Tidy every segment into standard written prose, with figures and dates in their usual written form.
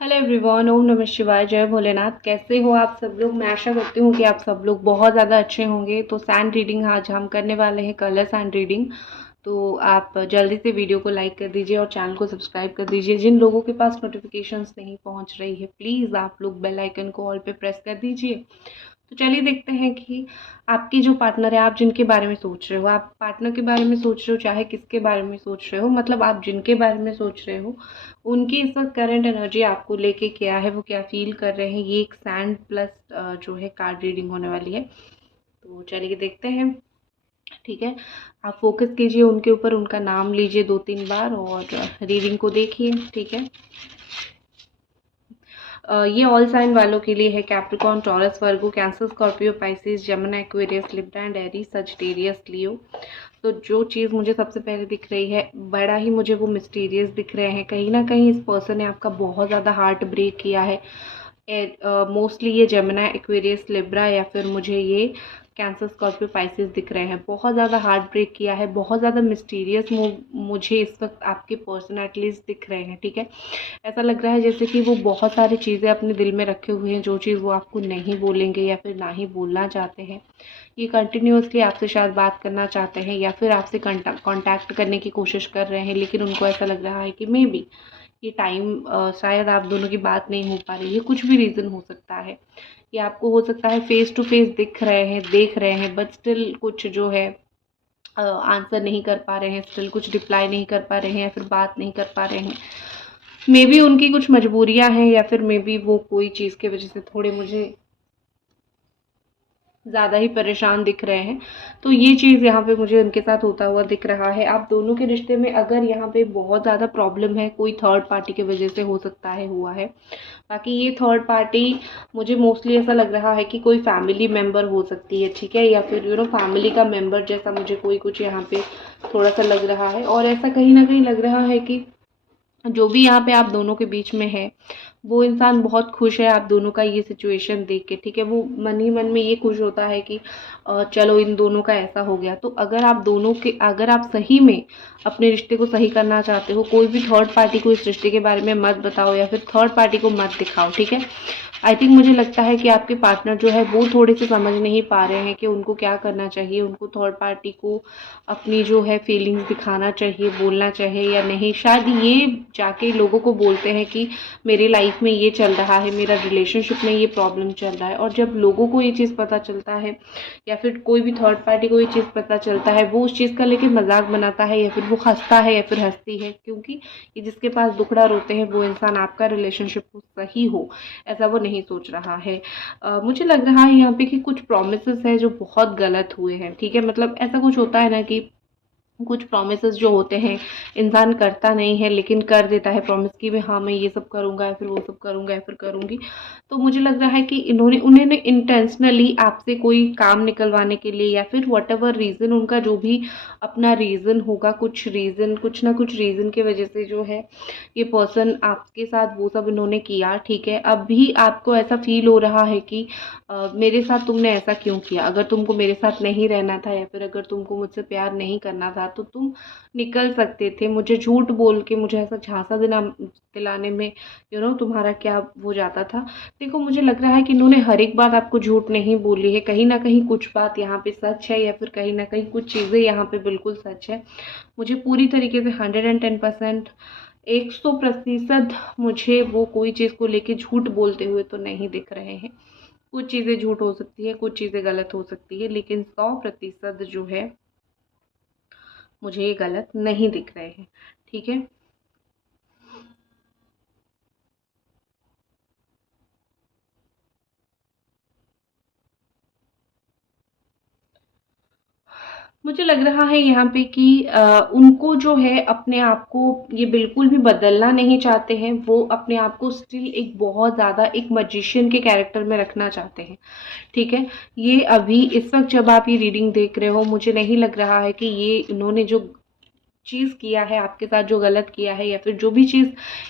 Hello everyone, ओम नमः शिवाय, जय भोलेनाथ। कैसे हो आप सब लोग? मैं आशा करती हूँ कि आप सब लोग बहुत ज़्यादा अच्छे होंगे। तो सैंड रीडिंग आज हम करने वाले हैं, कलर सैंड रीडिंग। तो आप जल्दी से वीडियो को लाइक कर दीजिए और चैनल को सब्सक्राइब कर दीजिए। जिन लोगों के पास नोटिफिकेशंस नहीं पहुँच रही है, प्लीज़ आप लोग बेल आइकन को ऑल पे प्रेस कर दीजिए। तो चलिए देखते हैं कि आपकी जो पार्टनर है, आप जिनके बारे में सोच रहे हो, आप पार्टनर के बारे में सोच रहे हो, चाहे किसके बारे में सोच रहे हो, मतलब आप जिनके बारे में सोच रहे हो उनकी इस वक्त करंट एनर्जी आपको लेके क्या है, वो क्या फील कर रहे हैं। ये एक सैंड प्लस जो है कार्ड रीडिंग होने वाली है। तो चलिए देखते हैं। ठीक है, आप फोकस कीजिए उनके ऊपर, उनका नाम लीजिए 2-3 बार और रीडिंग को देखिए। ठीक है, ये ऑल साइन वालों के लिए है। Capricorn, Taurus, Virgo, Cancer, Scorpio, Pisces, Gemini, Aquarius, Libra and Aries, Sagittarius, Leo. तो जो चीज़ मुझे सबसे पहले दिख रही है, बड़ा ही मुझे वो मिस्टीरियस दिख रहे हैं। कहीं ना कहीं इस पर्सन ने आपका बहुत ज़्यादा हार्ट ब्रेक किया है। मोस्टली ये जमुना, एक्वेरियस, लिब्रा या फिर मुझे ये कैंसर, स्कॉर्पियो, पाइसेस दिख रहे हैं। बहुत ज़्यादा हार्ट ब्रेक किया है, बहुत ज़्यादा मिस्टीरियस मुझे इस वक्त आपके पर्सन एटलीस्ट दिख रहे हैं। ठीक है, ऐसा लग रहा है जैसे कि वो बहुत सारी चीज़ें अपने दिल में रखे हुए हैं, जो चीज़ वो आपको नहीं बोलेंगे या फिर ना ही बोलना चाहते हैं। ये कंटिन्यूअसली आपसे शायद बात करना चाहते हैं या फिर आपसे कांटेक्ट करने की कोशिश कर रहे हैं, लेकिन उनको ऐसा लग रहा है कि मे बी ये टाइम शायद आप दोनों की बात नहीं हो पा रही है। कुछ भी रीज़न हो सकता है। ये आपको हो सकता है फेस टू फेस दिख रहे हैं, देख रहे हैं, बट स्टिल कुछ जो है आंसर नहीं कर पा रहे हैं, स्टिल कुछ रिप्लाई नहीं कर पा रहे हैं या फिर बात नहीं कर पा रहे हैं। मे बी उनकी कुछ मजबूरियां हैं या फिर मे बी वो कोई चीज़ की वजह से थोड़े मुझे ज़्यादा ही परेशान दिख रहे हैं। तो ये चीज़ यहाँ पे मुझे उनके साथ होता हुआ दिख रहा है। आप दोनों के रिश्ते में अगर यहाँ पे बहुत ज़्यादा प्रॉब्लम है, कोई थर्ड पार्टी की वजह से हो सकता है, हुआ है। बाकी ये थर्ड पार्टी मुझे मोस्टली ऐसा लग रहा है कि कोई फैमिली मेम्बर हो सकती है। ठीक है, या फिर फैमिली का मेम्बर जैसा मुझे कोई कुछ यहाँ पे थोड़ा सा लग रहा है। और ऐसा कहीं ना कहीं लग रहा है कि जो भी यहाँ पे आप दोनों के बीच में है, वो इंसान बहुत खुश है आप दोनों का ये सिचुएशन देख के। ठीक है, वो मन ही मन में ये खुश होता है कि चलो इन दोनों का ऐसा हो गया। तो अगर आप सही में अपने रिश्ते को सही करना चाहते हो, कोई भी थर्ड पार्टी को इस रिश्ते के बारे में मत बताओ या फिर थर्ड पार्टी को मत दिखाओ। ठीक है, आई थिंक मुझे लगता है कि आपके पार्टनर जो है वो थोड़े से समझ नहीं पा रहे हैं कि उनको क्या करना चाहिए। उनको थर्ड पार्टी को अपनी जो है फीलिंग्स दिखाना चाहिए, बोलना चाहिए या नहीं। शायद ये जाके लोगों को बोलते हैं कि मेरी लाइफ में ये चल रहा है, मेरा रिलेशनशिप में ये प्रॉब्लम चल रहा है। और जब लोगों को ये चीज़ पता चलता है या फिर कोई भी थर्ड पार्टी को ये चीज़ पता चलता है, वो उस चीज़ का लेके मजाक बनाता है या फिर वो हंसता है या फिर हंसती है। क्योंकि ये जिसके पास दुखड़ा रोते हैं वो इंसान आपका रिलेशनशिप सही हो ऐसा वो नहीं सोच रहा है। मुझे लग रहा है यहाँ पे कि कुछ प्रोमिसेस है जो बहुत गलत हुए हैं। ठीक है, मतलब ऐसा कुछ होता है ना कि कुछ प्रोमिसेस जो होते हैं इंसान करता नहीं है लेकिन कर देता है प्रॉमिस की भी, हाँ मैं ये सब करूँगा या फिर वो सब करूँगा या फिर करूँगी। तो मुझे लग रहा है कि उन्होंने इंटेंशनली आपसे कोई काम निकलवाने के लिए या फिर वट एवर रीज़न, उनका जो भी अपना रीज़न होगा, कुछ ना कुछ रीज़न की वजह से जो है ये पर्सन आपके साथ वो सब इन्होंने किया। ठीक है, अब भी आपको ऐसा फील हो रहा है कि मेरे साथ तुमने ऐसा क्यों किया। अगर तुमको मेरे साथ नहीं रहना था या फिर अगर तुमको मुझसे प्यार नहीं करना था तो तुम निकल सकते थे। मुझे झूठ बोल के मुझे ऐसा झांसा दिलाने में तुम्हारा क्या हो जाता था। देखो, मुझे लग रहा है कि इन्होंने हर एक बात आपको झूठ नहीं बोली है। कहीं ना कहीं कुछ बात यहाँ पे सच है या फिर कहीं ना कहीं कुछ चीज़ें यहाँ पे बिल्कुल सच है। मुझे पूरी तरीके से 110%, 100% मुझे वो कोई चीज़ को लेके झूठ बोलते हुए तो नहीं दिख रहे हैं। कुछ चीज़ें झूठ हो सकती है, कुछ चीज़ें गलत हो सकती है, लेकिन 100% जो है मुझे ये गलत नहीं दिख रहे हैं। ठीक है, मुझे लग रहा है यहाँ पे कि उनको जो है अपने आप को ये बिल्कुल भी बदलना नहीं चाहते हैं। वो अपने आप को स्टिल एक बहुत ज़्यादा एक मजिशियन के कैरेक्टर में रखना चाहते हैं। ठीक है, ये अभी इस वक्त जब आप ये रीडिंग देख रहे हो, मुझे नहीं लग रहा है कि ये इन्होंने जो चीज़ किया है आपके साथ, जो गलत किया है या फिर जो भी चीज़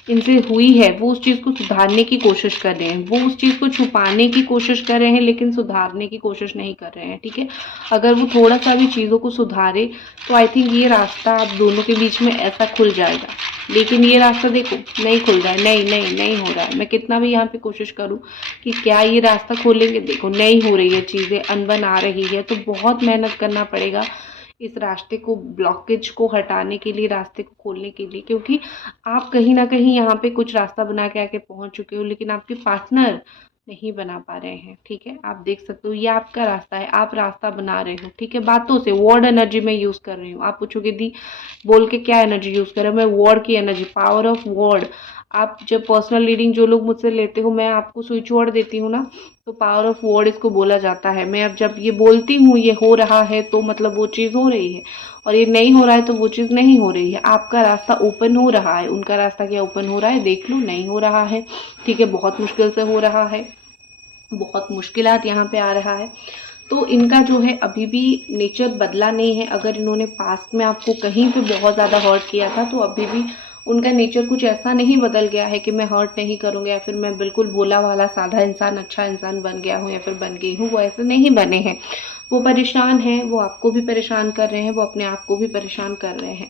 इनसे हुई है, वो उस चीज़ को सुधारने की कोशिश कर रहे हैं। वो उस चीज़ को छुपाने की कोशिश कर रहे हैं लेकिन सुधारने की कोशिश नहीं कर रहे हैं। ठीक है, अगर वो थोड़ा सा भी चीज़ों को सुधारे तो आई थिंक ये रास्ता आप दोनों के बीच में ऐसा खुल जाएगा। लेकिन ये रास्ता देखो नहीं खुल रहा है, नहीं हो रहा है। मैं कितना भी यहाँ पे कोशिश करूँ कि क्या ये रास्ता खोलेंगे, देखो नहीं हो रही है, चीज़ें अनबन आ रही है। तो बहुत मेहनत करना पड़ेगा इस रास्ते को, ब्लॉकेज को हटाने के लिए, रास्ते को खोलने के लिए, क्योंकि आप कहीं ना कहीं यहाँ पे कुछ रास्ता बना के आके पहुंच चुके हो, लेकिन आपके पार्टनर नहीं बना पा रहे हैं। ठीक है, आप देख सकते हो ये आपका रास्ता है, आप रास्ता बना रहे हो। ठीक है, बातों से वर्ड एनर्जी में यूज कर रही हूँ। आप पूछोगे दी बोल के क्या एनर्जी यूज कर रहे हो, मैं वर्ड की एनर्जी, पावर ऑफ वर्ड। आप जब पर्सनल रीडिंग जो लोग मुझसे लेते हो, मैं आपको स्विच वर्ड देती हूँ ना, तो पावर ऑफ वर्ड इसको बोला जाता है। मैं अब जब ये बोलती हूँ ये हो रहा है, तो मतलब वो चीज़ हो रही है, और ये नहीं हो रहा है तो वो चीज़ नहीं हो रही है। आपका रास्ता ओपन हो रहा है, उनका रास्ता क्या ओपन हो रहा है, देख लो, नहीं हो रहा है। ठीक है, बहुत मुश्किल से हो रहा है, बहुत मुश्किलात यहाँ पे आ रहा है। तो इनका जो है अभी भी नेचर बदला नहीं है। अगर इन्होंने पास्ट में आपको कहीं पे बहुत ज़्यादा हर्ट किया था, तो अभी भी उनका नेचर कुछ ऐसा नहीं बदल गया है कि मैं हर्ट नहीं करूँगा, या फिर मैं बिल्कुल भोला वाला साधा इंसान, अच्छा इंसान बन गया हूँ या फिर बन गई हूँ। वो ऐसे नहीं बने हैं। वो परेशान हैं, वो आपको भी परेशान कर रहे हैं, वो अपने आप को भी परेशान कर रहे हैं।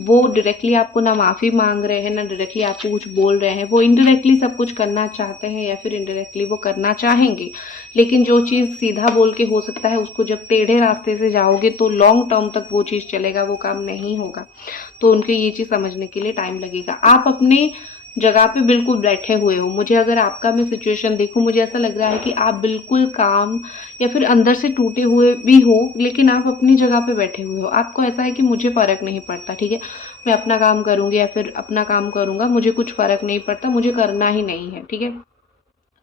वो डायरेक्टली आपको ना माफ़ी मांग रहे हैं, ना डायरेक्टली आपको कुछ बोल रहे हैं। वो इनडायरेक्टली सब कुछ करना चाहते हैं, या फिर इनडायरेक्टली वो करना चाहेंगे। लेकिन जो चीज़ सीधा बोल के हो सकता है, उसको जब टेढ़े रास्ते से जाओगे तो लॉन्ग टर्म तक वो चीज़ चलेगा, वो काम नहीं होगा। तो उनके ये चीज़ समझने के लिए टाइम लगेगा। आप अपने जगह पे बिल्कुल बैठे हुए हो। मुझे अगर आपका मैं सिचुएशन देखूं, मुझे ऐसा लग रहा है कि आप बिल्कुल काम, या फिर अंदर से टूटे हुए भी हो, लेकिन आप अपनी जगह पे बैठे हुए हो। आपको ऐसा है कि मुझे फ़र्क नहीं पड़ता, ठीक है, मैं अपना काम करूँगी या फिर अपना काम करूँगा, मुझे कुछ फ़र्क नहीं पड़ता, मुझे करना ही नहीं है। ठीक है,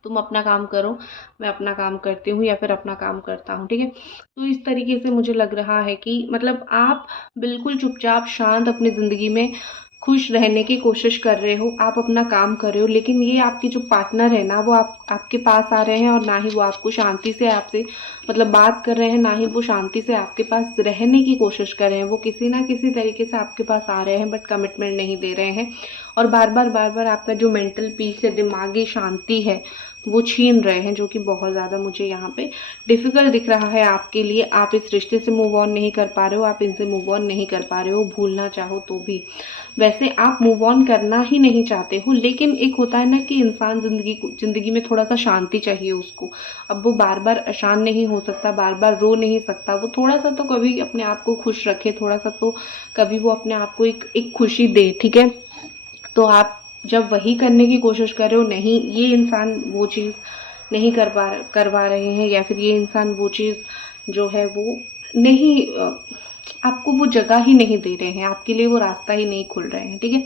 तुम अपना काम करो, मैं अपना काम करती हूँ या फिर अपना काम करता हूँ। ठीक है, तो इस तरीके से मुझे लग रहा है कि मतलब आप बिल्कुल चुपचाप शांत अपनी ज़िंदगी में खुश रहने की कोशिश कर रहे हो, आप अपना काम कर रहे हो, लेकिन ये आपके जो पार्टनर है ना, वो आपके पास आ रहे हैं, और ना ही वो आपको शांति से आपसे मतलब बात कर रहे हैं, ना ही वो शांति से आपके पास रहने की कोशिश कर रहे हैं। वो किसी ना किसी तरीके से आपके पास आ रहे हैं, बट कमिटमेंट नहीं दे रहे हैं, और बार बार आपका जो मेंटल पीस है, दिमागी शांति है, वो छीन रहे हैं, जो कि बहुत ज़्यादा मुझे यहाँ पे डिफ़िकल्ट दिख रहा है आपके लिए। आप इस रिश्ते से मूव ऑन नहीं कर पा रहे हो, आप इनसे मूव ऑन नहीं कर पा रहे हो, भूलना चाहो तो भी। वैसे आप मूव ऑन करना ही नहीं चाहते हो, लेकिन एक होता है ना कि इंसान ज़िंदगी में थोड़ा-सा शांति चाहिए उसको। अब वो बार-बार अशांत नहीं हो सकता, बार-बार रो नहीं सकता, वो थोड़ा-सा तो कभी अपने आप को खुश रखे, थोड़ा-सा तो कभी वो अपने आप को एक खुशी दे, ठीक है? तो आप जब वही करने की कोशिश कर रहे हो, नहीं ये इंसान वो चीज़ नहीं करवा रहे हैं, या फिर ये इंसान वो चीज़ जो है वो नहीं आपको वो जगह ही नहीं दे रहे हैं, आपके लिए वो रास्ता ही नहीं खुल रहे हैं। ठीक है,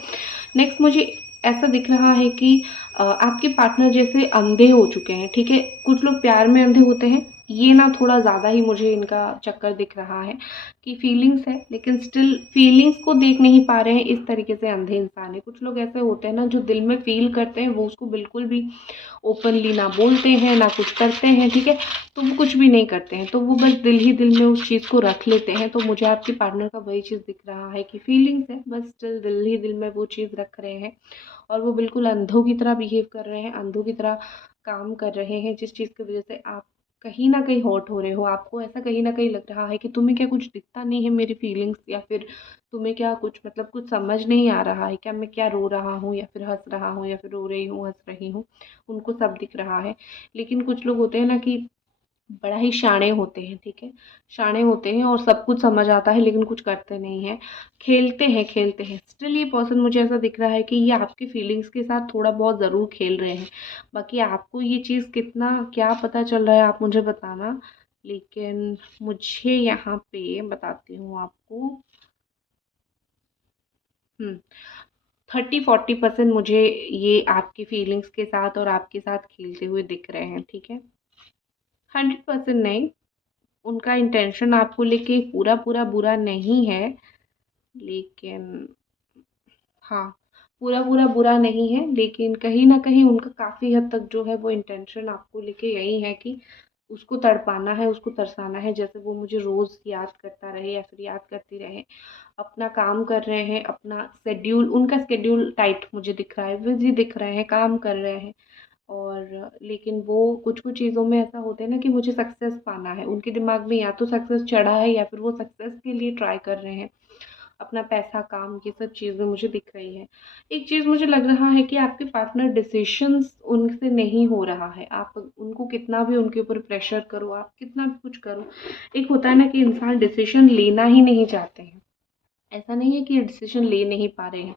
नेक्स्ट मुझे ऐसा दिख रहा है कि आपके पार्टनर जैसे अंधे हो चुके हैं। ठीक है, कुछ लोग प्यार में अंधे होते हैं, ये ना थोड़ा ज़्यादा ही मुझे इनका चक्कर दिख रहा है कि फीलिंग्स है, लेकिन स्टिल फीलिंग्स को देख नहीं पा रहे हैं, इस तरीके से अंधे इंसान है। कुछ लोग ऐसे होते हैं ना, जो दिल में फील करते हैं, वो उसको बिल्कुल भी ओपनली ना बोलते हैं, ना कुछ करते हैं। ठीक है, तो वो कुछ भी नहीं करते हैं, तो वो बस दिल ही दिल में उस चीज़ को रख लेते हैं। तो मुझे आपके पार्टनर का वही चीज़ दिख रहा है कि फीलिंग्स है, बस स्टिल दिल ही दिल में वो चीज़ रख रहे हैं, और वो बिल्कुल अंधों की तरह बिहेव कर रहे हैं, अंधों की तरह काम कर रहे हैं, जिस चीज़ की वजह से आप कहीं न कहीं हर्ट हो रहे हो। आपको ऐसा कहीं न कहीं लग रहा है कि तुम्हें क्या कुछ दिखता नहीं है मेरी फीलिंग्स, या फिर तुम्हें क्या कुछ मतलब कुछ समझ नहीं आ रहा है क्या, मैं क्या रो रहा हूँ या फिर हँस रहा हूँ, या फिर रो रही हूँ, हँस रही हूँ। उनको सब दिख रहा है। लेकिन कुछ लोग होते हैं ना कि बड़ा ही शाणे होते हैं, ठीक है? शाणे होते हैं और सब कुछ समझ आता है, लेकिन कुछ करते नहीं हैं। खेलते हैं। स्टिल ये पर्सन मुझे ऐसा दिख रहा है कि ये आपकी फीलिंग्स के साथ थोड़ा बहुत ज़रूर खेल रहे हैं। बाकी आपको ये चीज़ कितना क्या पता चल रहा है, आप मुझे बताना। लेकिन मुझे यहाँ पे बताती हूँ आपको। 30-40% मुझे ये आपकी फीलिंग्स के साथ और आपके साथ खेलते हुए दिख रहे हैं, ठीक है? 100% नहीं, उनका इंटेंशन आपको लेके पूरा पूरा बुरा नहीं है, लेकिन हाँ, पूरा पूरा बुरा नहीं है, लेकिन कहीं ना कहीं उनका काफ़ी हद तक जो है वो इंटेंशन आपको लेके यही है कि उसको तड़पाना है, उसको तरसाना है, जैसे वो मुझे रोज़ याद करता रहे या फिर याद करती रहे। अपना काम कर रहे हैं, अपना शेड्यूल, उनका शेड्यूल टाइट मुझे दिख रहा है, बिजी दिख रहे हैं, काम कर रहे हैं, और लेकिन वो कुछ-कुछ चीज़ों में ऐसा होता है ना कि मुझे सक्सेस पाना है। उनके दिमाग में या तो सक्सेस चढ़ा है, या फिर वो सक्सेस के लिए ट्राई कर रहे हैं। अपना पैसा, काम, ये सब चीज़ें मुझे दिख रही है। एक चीज़ मुझे लग रहा है कि आपके पार्टनर डिसीजंस उनसे नहीं हो रहा है। आप उनको कितना भी उनके ऊपर प्रेशर करो, आप कितना भी कुछ करो, एक होता है ना कि इंसान डिसीजन लेना ही नहीं चाहते हैं। ऐसा नहीं है कि ये डिसीजन ले नहीं पा रहे हैं,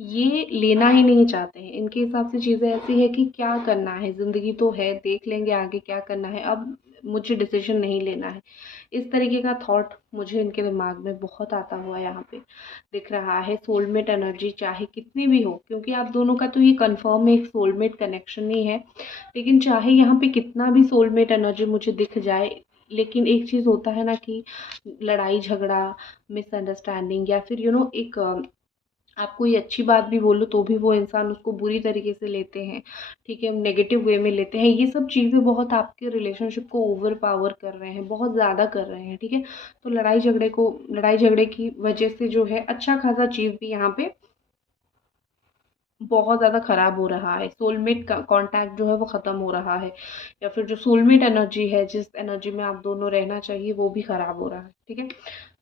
ये लेना ही नहीं चाहते हैं। इनके हिसाब से चीज़ें ऐसी है कि क्या करना है, ज़िंदगी तो है, देख लेंगे आगे क्या करना है, अब मुझे डिसीजन नहीं लेना है। इस तरीके का थॉट मुझे इनके दिमाग में बहुत आता हुआ यहाँ पे दिख रहा है। सोलमेट एनर्जी चाहे कितनी भी हो, क्योंकि आप दोनों का तो ये कंफर्म है, एक सोलमेट कनेक्शन ही है, लेकिन चाहे यहाँ पे कितना भी सोलमेट एनर्जी मुझे दिख जाए, लेकिन एक चीज़ होता है ना कि लड़ाई झगड़ा, मिसअंडरस्टैंडिंग, या फिर एक आप कोई अच्छी बात भी बोलो तो भी वो इंसान उसको बुरी तरीके से लेते हैं, ठीक है, नेगेटिव वे में लेते हैं। ये सब चीज़ें बहुत आपके रिलेशनशिप को ओवर पावर कर रहे हैं, बहुत ज़्यादा कर रहे हैं, ठीक है। तो लड़ाई झगड़े की वजह से जो है अच्छा खासा चीज़ भी यहाँ पे बहुत ज़्यादा ख़राब हो रहा है। सोलमेट का कॉन्टैक्ट जो है वो ख़त्म हो रहा है, या फिर जो सोलमेट एनर्जी है, जिस एनर्जी में आप दोनों रहना चाहिए, वो भी ख़राब हो रहा है, ठीक है।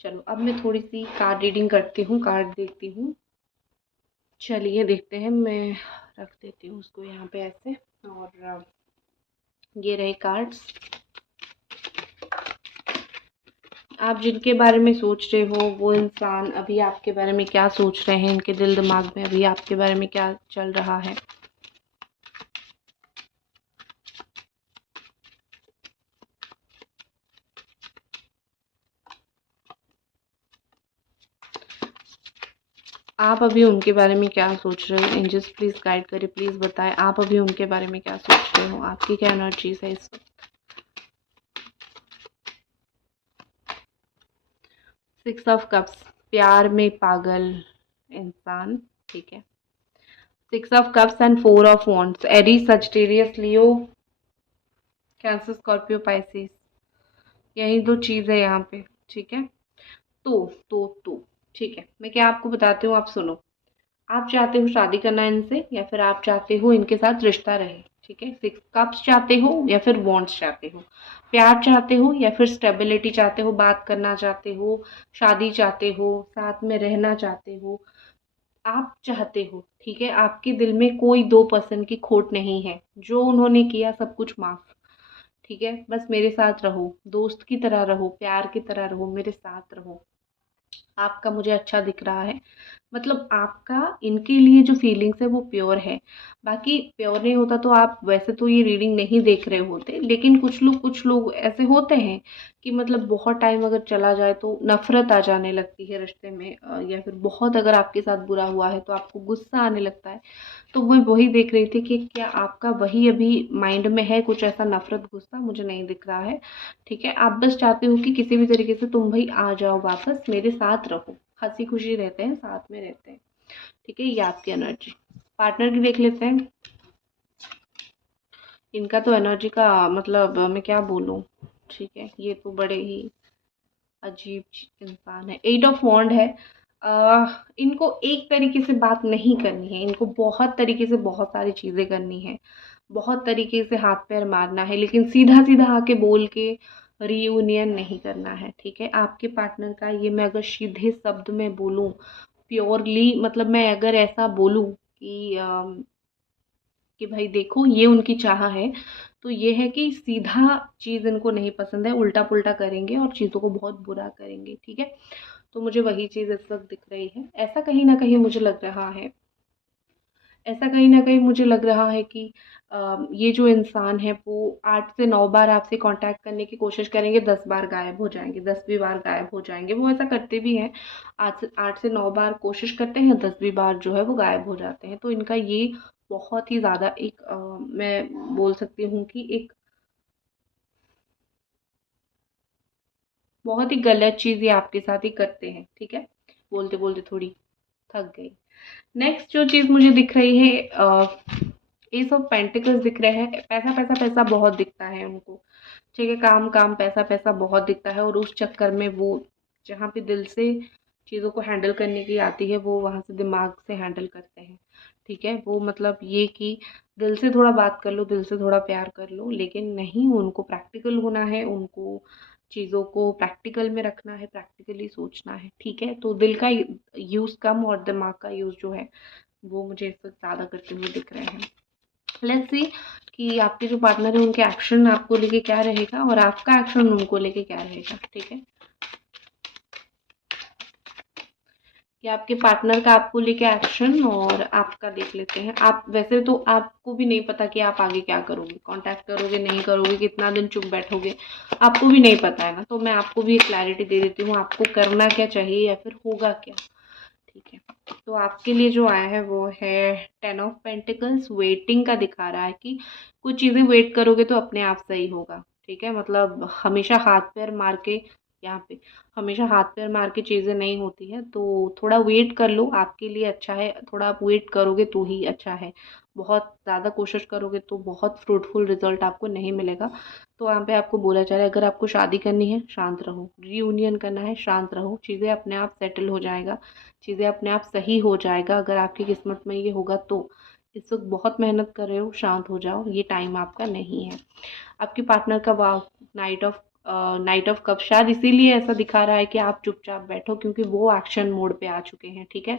चलो अब मैं थोड़ी सी कार्ड रीडिंग करती हूँ, कार्ड देखती हूँ। चलिए देखते हैं, मैं रख देती हूँ उसको यहाँ पे ऐसे, और ये रहे कार्ड्स। आप जिनके बारे में सोच रहे हो वो इंसान अभी आपके बारे में क्या सोच रहे हैं, इनके दिल दिमाग में अभी आपके बारे में क्या चल रहा है। आप अभी उनके बारे में क्या सोच रहे हो, एंजल्स प्लीज़ गाइड करिए, प्लीज़ बताएं आप अभी उनके बारे में क्या सोच रहे हो, आपकी क्या एनर्जीज है इस वक्त। 6 ऑफ कप्स, प्यार में पागल इंसान, ठीक है। 6 of cups and 4 of wands, Aries, Sagittarius, Leo, cancer, Scorpio, Pisces, यही दो चीज़ है यहाँ पे, ठीक है। तो ठीक है, मैं क्या आपको बताती हूँ, आप सुनो। आप चाहते हो शादी करना इनसे, या फिर आप चाहते हो इनके साथ रिश्ता रहे, ठीक है। 6 कप्स चाहते हो या फिर वॉन्ड्स चाहते हो, प्यार चाहते हो या फिर स्टेबिलिटी चाहते हो, बात करना चाहते हो, शादी चाहते हो, साथ में रहना चाहते हो, आप चाहते हो, ठीक है। आपके दिल में कोई 2% की खोट नहीं है, जो उन्होंने किया सब कुछ माफ, ठीक है। बस मेरे साथ रहो, दोस्त की तरह रहो, प्यार की तरह रहो, मेरे साथ रहो। आपका मुझे अच्छा दिख रहा है, मतलब आपका इनके लिए जो फीलिंग्स है वो प्योर है। बाकी प्योर नहीं होता तो आप वैसे तो ये रीडिंग नहीं देख रहे होते, लेकिन कुछ लोग ऐसे होते हैं कि मतलब बहुत टाइम अगर चला जाए तो नफरत आ जाने लगती है रिश्ते में, या फिर बहुत अगर आपके साथ बुरा हुआ है तो आपको गुस्सा आने लगता है। तो मैं वही देख रही थी कि क्या आपका वही अभी माइंड में है, कुछ ऐसा नफरत, गुस्सा मुझे नहीं दिख रहा है, ठीक है। आप बस चाहते हो कि किसी भी तरीके से तुम भाई आ जाओ वापस, मेरे साथ रहो, हंसी खुशी रहते हैं, साथ में रहते हैं, ठीक है। ये आपकी एनर्जी। पार्टनर की देख लेते हैं। इनका तो एनर्जी का मतलब मैं क्या बोलूँ, ठीक है। ये तो बड़े ही अजीब इंसान है। 8 ऑफ वॉन्ड है। इनको एक तरीके से बात नहीं करनी है, इनको बहुत तरीके से बहुत सारी चीज़ें करनी है, बहुत तरीके से हाथ पैर मारना है, लेकिन सीधा सीधा आके बोल के रीयूनियन नहीं करना है, ठीक है। आपके पार्टनर का ये मैं अगर सीधे शब्द में बोलूँ, प्योरली मतलब मैं अगर ऐसा बोलूँ कि भाई देखो ये उनकी चाह है, तो ये है कि सीधा चीज़ इनको नहीं पसंद है, उल्टा पुल्टा करेंगे और चीज़ों को बहुत बुरा करेंगे, ठीक है। तो मुझे वही चीज़ इस वक्त दिख रही है। ऐसा कहीं ना कहीं मुझे लग रहा है, ऐसा कहीं ना कहीं मुझे लग रहा है कि ये जो इंसान है वो 8 से 9 बार आपसे कांटेक्ट करने की कोशिश करेंगे, 10 बार गायब हो जाएंगे, 10वीं बार गायब हो जाएंगे। वो ऐसा करते भी हैं, 8 से 9 बार कोशिश करते हैं, 10वीं बार जो है वो गायब हो जाते हैं। तो इनका ये बहुत ही ज़्यादा एक मैं बोल सकती हूँ कि एक बहुत ही गलत चीज़ ये आपके साथ ही करते हैं, ठीक है। बोलते बोलते थोड़ी थक गई। नेक्स्ट जो चीज़ मुझे दिख रही है, एस ऑफ पेंटिकल्स दिख रहे हैं। पैसा पैसा पैसा बहुत दिखता है उनको, ठीक है। काम काम पैसा पैसा बहुत दिखता है, और उस चक्कर में वो जहाँ पे दिल से चीज़ों को हैंडल करने की आती है, वो वहाँ से दिमाग से हैंडल करते हैं, ठीक है। वो मतलब ये कि दिल से थोड़ा बात कर लो, दिल से थोड़ा प्यार कर लो, लेकिन नहीं, उनको प्रैक्टिकल होना है, उनको चीज़ों को प्रैक्टिकल में रखना है, प्रैक्टिकली सोचना है, ठीक है। तो दिल का यूज़ कम और दिमाग का यूज़ जो है वो मुझे इस वक्त ज़्यादा करते हुए दिख रहे हैं। लेट्स सी कि आपके जो पार्टनर है उनके एक्शन आपको लेके क्या रहेगा और आपका एक्शन उनको लेके क्या रहेगा, ठीक है। कि आपके पार्टनर का आपको लेके एक्शन और आपका देख लेते हैं। आप वैसे तो आपको भी नहीं पता कि आप आगे क्या करोगे, कांटेक्ट करोगे नहीं करोगे, कितना दिन चुप बैठोगे, आपको भी नहीं पता है ना। तो मैं आपको भी एक क्लैरिटी दे देती हूँ, आपको करना क्या चाहिए या फिर होगा क्या, ठीक है। तो आपके लिए जो आया है वो है 10 ऑफ पेंटिकल्स। वेटिंग का दिखा रहा है कि कुछ चीज़ें वेट करोगे तो अपने आप सही होगा, ठीक है। मतलब हमेशा हाथ पैर मार के, यहाँ पे हमेशा हाथ पैर मार के चीज़ें नहीं होती है, तो थोड़ा वेट कर लो, आपके लिए अच्छा है। थोड़ा आप वेट करोगे तो ही अच्छा है, बहुत ज़्यादा कोशिश करोगे तो बहुत फ्रूटफुल रिजल्ट आपको नहीं मिलेगा। तो यहाँ पे आपको बोला जा रहा है अगर आपको शादी करनी है शांत रहो, रीयूनियन करना है शांत रहो, चीज़ें अपने आप सेटल हो जाएगा, चीज़ें अपने आप सही हो जाएगा। अगर आपकी किस्मत में ये होगा तो इस वक्त बहुत मेहनत कर रहे हो, शांत हो जाओ, ये टाइम आपका नहीं है। आपके पार्टनर का वाव नाइट ऑफ कप, शायद इसीलिए ऐसा दिखा रहा है कि आप चुपचाप बैठो क्योंकि वो एक्शन मोड पे आ चुके हैं, ठीक है।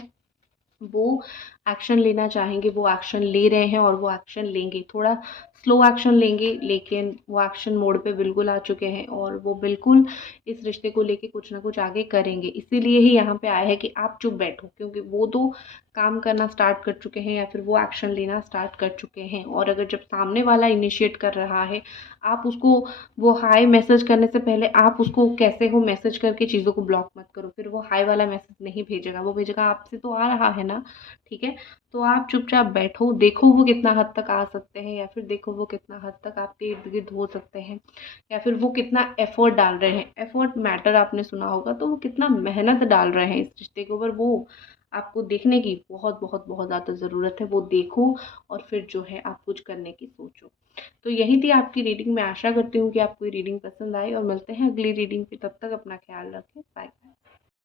वो एक्शन लेना चाहेंगे, वो एक्शन ले रहे हैं और वो एक्शन लेंगे, थोड़ा स्लो एक्शन लेंगे लेकिन वो एक्शन मोड पे बिल्कुल आ चुके हैं और वो बिल्कुल इस रिश्ते को लेके कुछ ना कुछ आगे करेंगे। इसीलिए ही यहाँ पे आया है कि आप चुप बैठो क्योंकि वो तो काम करना स्टार्ट कर चुके हैं या फिर वो एक्शन लेना स्टार्ट कर चुके हैं। और अगर जब सामने वाला इनिशिएट कर रहा है, आप उसको वो हाय मैसेज करने से पहले आप उसको कैसे हो मैसेज करके चीज़ों को ब्लॉक मत करो, फिर वो हाय वाला मैसेज नहीं भेजेगा, वो भेजेगा आपसे तो आ रहा है ना, ठीक है। तो आप चुपचाप बैठो, देखो वो कितना हद तक आ सकते हैं या फिर देखो वो कितना हद तक आपके इर्द गिर्द हो सकते हैं या फिर वो कितना एफर्ट डाल रहे हैं। एफर्ट मैटर आपने सुना होगा, तो वो कितना मेहनत डाल रहे हैं इस रिश्ते के ऊपर, वो आपको देखने की बहुत बहुत बहुत ज़्यादा ज़रूरत है। वो देखो और फिर जो है आप कुछ करने की सोचो। तो यही थी आपकी रीडिंग। मैं आशा करती हूँ कि आपको ये रीडिंग पसंद आई और मिलते हैं अगली रीडिंग पे। तब तक अपना ख्याल रखें। Bye bye.